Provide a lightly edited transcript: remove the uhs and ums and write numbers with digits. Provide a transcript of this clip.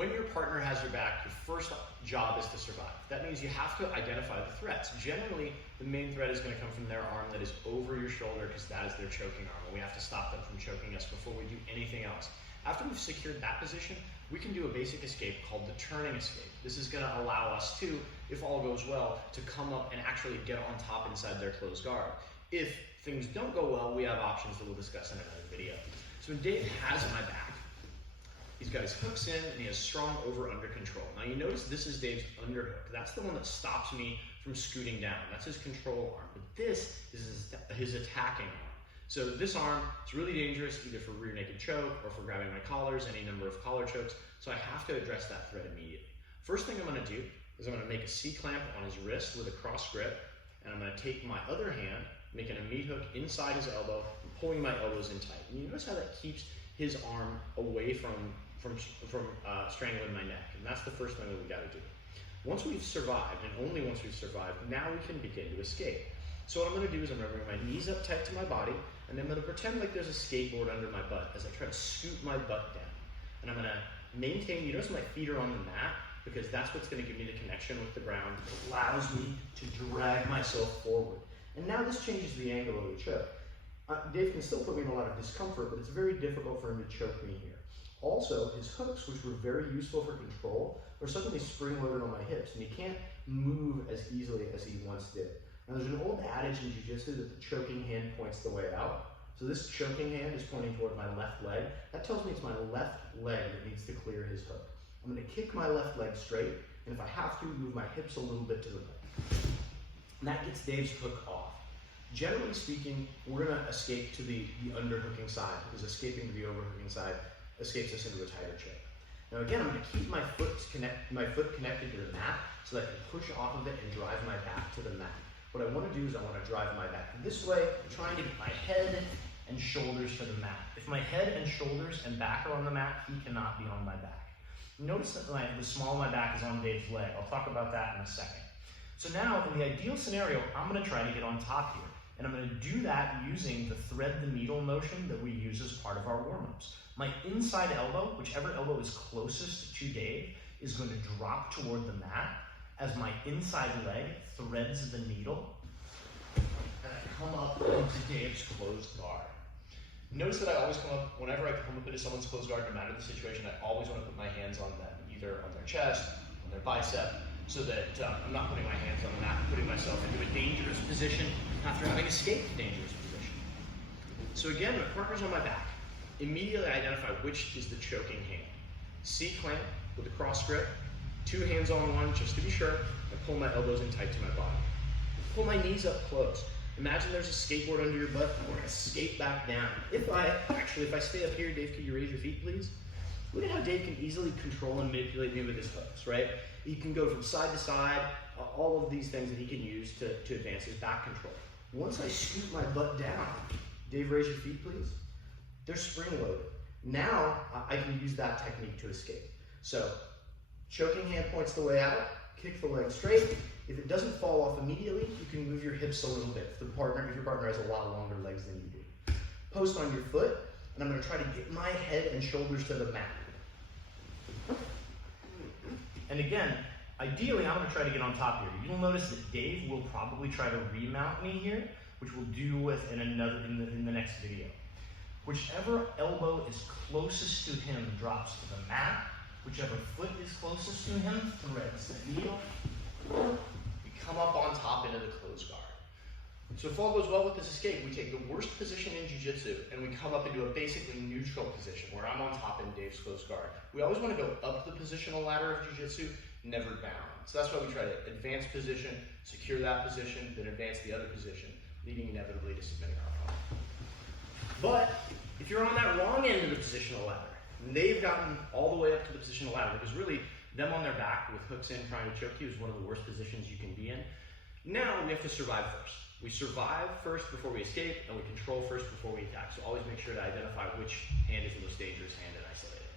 When your partner has your back, your first job is to survive. That means you have to identify the threats. Generally, the main threat is going to come from their arm that is over your shoulder because that is their choking arm, and we have to stop them from choking us before we do anything else. After we've secured that position, we can do a basic escape called the turning escape. This is going to allow us to, if all goes well, to come up and actually get on top inside their closed guard. If things don't go well, we have options that we'll discuss in another video. So when Dave has my back, he's got his hooks in and he has strong over-under control. Now you notice this is Dave's underhook. That's the one that stops me from scooting down. That's his control arm. But this is his attacking arm. So this arm is really dangerous either for rear naked choke or for grabbing my collars, any number of collar chokes. So I have to address that threat immediately. First thing I'm going to do is I'm going to make a C-clamp on his wrist with a cross grip, and I'm going to take my other hand, making a meat hook inside his elbow, and pulling my elbows in tight. And you notice how that keeps his arm away from strangling my neck, and that's the first thing that we got to do. Once we've survived, and only once we've survived, now we can begin to escape. So what I'm going to do is I'm going to bring my knees up tight to my body, and then I'm going to pretend like there's a skateboard under my butt as I try to scoot my butt down. And I'm going to maintain, you notice my feet are on the mat, because that's what's going to give me the connection with the ground. It allows me to drag myself forward. And now this changes the angle of the choke. Dave can still put me in a lot of discomfort, but it's very difficult for him to choke me here. Also, his hooks, which were very useful for control, are suddenly spring-loaded on my hips, and he can't move as easily as he once did. Now, there's an old adage in jiu-jitsu that the choking hand points the way out. So this choking hand is pointing toward my left leg. That tells me it's my left leg that needs to clear his hook. I'm going to kick my left leg straight, and if I have to, move my hips a little bit to the right. And that gets Dave's hook off. Generally speaking, we're going to escape to the underhooking side, because escaping to the overhooking side escapes us into a tighter choke. Now again, I'm going to keep my foot connected to the mat so that I can push off of it and drive my back to the mat. What I want to do is I want to drive my back this way, trying to get my head and shoulders to the mat. If my head and shoulders and back are on the mat, he cannot be on my back. Notice that the small of my back is on Dave's leg. I'll talk about that in a second. So now, in the ideal scenario, I'm going to try to get on top here. And I'm going to do that using the thread the needle motion that we use as part of our warm-ups. My inside elbow, whichever elbow is closest to Dave, is going to drop toward the mat as my inside leg threads the needle, and I come up into Dave's closed guard. Notice that I always come up, whenever I come up into someone's closed guard, no matter the situation, I always want to put my hands on them, either on their chest, on their bicep, so that I'm not putting my hands on the mat, putting myself into a dangerous position after having escaped a dangerous position. So again, my partner's on my back. Immediately identify which is the choking hand. C-clamp with a cross grip, 2 hands on one just to be sure, and pull my elbows in tight to my body. Pull my knees up close. Imagine there's a skateboard under your butt, and we're going to skate back down. If I stay up here, Dave, could you raise your feet, please? Look at how Dave can easily control and manipulate me with his hooks, right? He can go from side to side, all of these things that he can use to advance his back control. Once I scoot my butt down, Dave, raise your feet, please. They're spring-loaded. Now, I can use that technique to escape. So, choking hand points the way out, kick the leg straight. If it doesn't fall off immediately, you can move your hips a little bit if your partner has a lot longer legs than you do. Post on your foot, and I'm going to try to get my head and shoulders to the mat. And again, ideally, I'm going to try to get on top here. You'll notice that Dave will probably try to remount me here, which we'll do with in the next video. Whichever elbow is closest to him drops to the mat. Whichever foot is closest to him threads the needle. We come up on top into the closed guard. So if all goes well with this escape, we take the worst position in jiu-jitsu and we come up into a basically neutral position where I'm on top in Dave's closed guard. We always want to go up the positional ladder of jiu-jitsu, never down. So that's why we try to advance position, secure that position, then advance the other position, leading inevitably to submitting our opponent. But if you're on that wrong end of the positional ladder, and they've gotten all the way up to the positional ladder, because really them on their back with hooks in trying to choke you is one of the worst positions you can be in. Now we have to survive first. We survive first before we escape, and we control first before we attack. So always make sure to identify which hand is the most dangerous hand and isolate it.